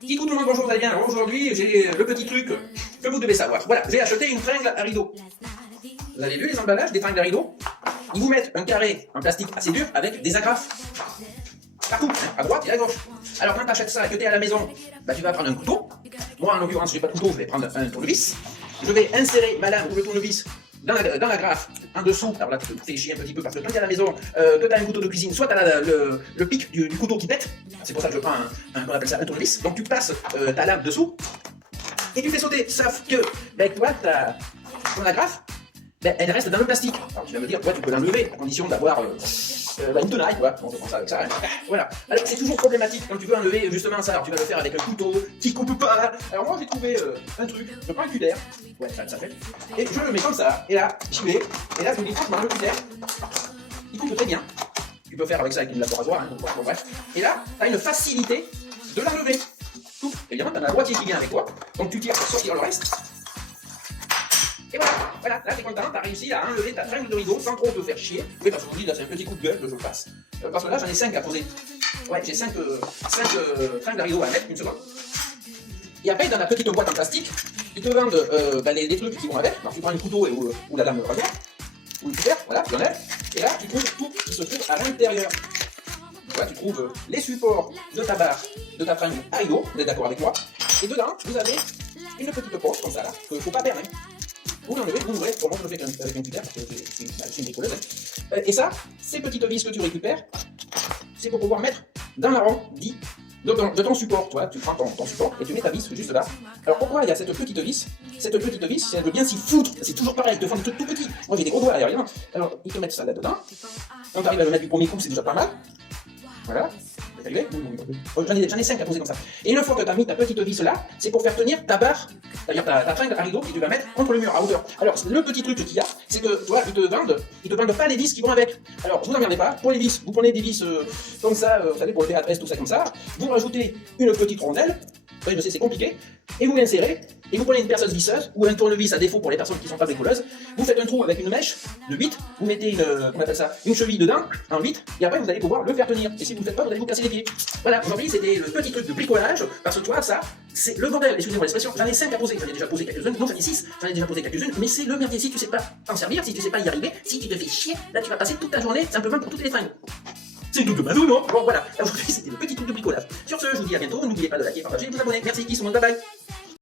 Kikou tout le monde, bonjour, vous allez bien? Alors aujourd'hui, j'ai le petit truc que vous devez savoir. Voilà, j'ai acheté une tringle à rideau. Vous avez vu les emballages des tringles à rideau? Ils vous mettent un carré en plastique assez dur avec des agrafes. Partout, hein, à droite et à gauche. Alors quand tu achètes ça et que tu es à la maison, bah, tu vas prendre un couteau. Moi en l'occurrence, j'ai pas de couteau, je vais prendre un tournevis. Je vais insérer ma lame ou le tournevis dans la graffe en dessous. Alors là, tu te fais chier un petit peu parce que quand tu es à la maison, que tu as un couteau de cuisine, soit tu as le pic du couteau qui pète. C'est pour ça que je prends on appelle ça un tournevis. Donc tu passes ta lame dessous et tu fais sauter. Sauf que, ben, toi, ton agrafe, ben, elle reste dans le plastique. Alors tu vas me dire, toi, tu peux l'enlever à condition d'avoir une tenaille, quoi. Bon, je prends ça avec ça. Hein. Voilà. Alors c'est toujours problématique quand tu veux enlever justement ça. Alors tu vas le faire avec un couteau qui coupe pas. Alors moi j'ai trouvé un truc. Je prends un cutter. Ouais, ça fait. Et je le mets comme ça. Et là, j'y vais. Et là, je me dis franchement, le cutter, il coupe très bien. Tu peux faire avec ça avec une lame de rasoir. Hein, bon, bref. Et là, tu as une facilité de l'enlever. Évidemment, tu as la moitié qui vient avec toi. Donc tu tires pour sortir le reste. Et voilà, là t'es content, t'as réussi à enlever ta tringle de rideau sans trop te faire chier. Oui, parce que je vous dis, là c'est un petit coup de gueule que je passe. Parce que là j'en ai 5 à poser. Ouais, j'ai 5 tringles à rideau à mettre, une seconde. Et après, dans la petite boîte en plastique, ils te vendent les trucs qui vont avec. Alors tu prends le couteau ou la lame de rasoir, ou le couvert, voilà, tu enlèves. Et là, tu trouves tout qui se trouve à l'intérieur. Voilà, tu trouves les supports de ta barre, de ta tringle à rideau, vous êtes d'accord avec moi. Et dedans, vous avez une petite poche comme ça là, qu'il ne faut pas perdre. Hein. Vous l'enlevez, vous l'ouvrez, pour moi je le fais avec un cutter, parce que c'est une bricoleuse. Et ça, ces petites vis que tu récupères, c'est pour pouvoir mettre dans l'arrondi de ton support. Tu vois, tu prends ton support et tu mets ta vis juste là. Alors pourquoi il y a cette petite vis? Cette petite vis, si elle veut bien s'y foutre, c'est toujours pareil, ils te font des trucs tout petits. Moi j'ai des gros doigts derrière, évidemment. Alors ils te mettent ça là-dedans. Quand tu arrives à le mettre du premier coup, c'est déjà pas mal. Voilà. J'en ai 5 à poser comme ça. Et une fois que tu as mis ta petite vis là, c'est pour faire tenir ta barre, c'est-à-dire ta tringle à rideau que tu vas mettre contre le mur à hauteur. Alors le petit truc qu'il y a, c'est que toi, ils te vendent pas les vis qui vont avec. Alors vous n'emmerdez pas, pour les vis, vous prenez des vis comme ça, vous savez, pour le théâtre, tout ça comme ça, vous rajoutez une petite rondelle, oui je sais c'est compliqué, et vous l'insérez, et vous prenez une perceuse visseuse, ou un tournevis à défaut pour les personnes qui ne sont pas bricoleuses, vous faites un trou avec une mèche de 8, vous mettez une cheville dedans, en 8, et après vous allez pouvoir le faire tenir. Et si vous ne le faites pas, vous allez vous casser les pieds. Voilà, aujourd'hui c'était le petit truc de bricolage, parce que toi, ça, c'est le bordel, excusez-moi l'expression, j'en ai 5 à poser, j'en ai déjà posé quelques-unes, non j'en ai 6, j'en ai déjà posé quelques-unes, mais c'est le merdier, si tu sais pas t'en servir, si tu sais pas y arriver, si tu te fais chier, là tu vas passer toute ta journée simplement pour toutes les fringues. C'est une truc de bateau, non? Bon voilà, aujourd'hui c'était le petit truc de bricolage. Sur ce, je vous dis à bientôt, n'oubliez pas de liker, partager et de vous abonner. Merci, kiss, bye bye.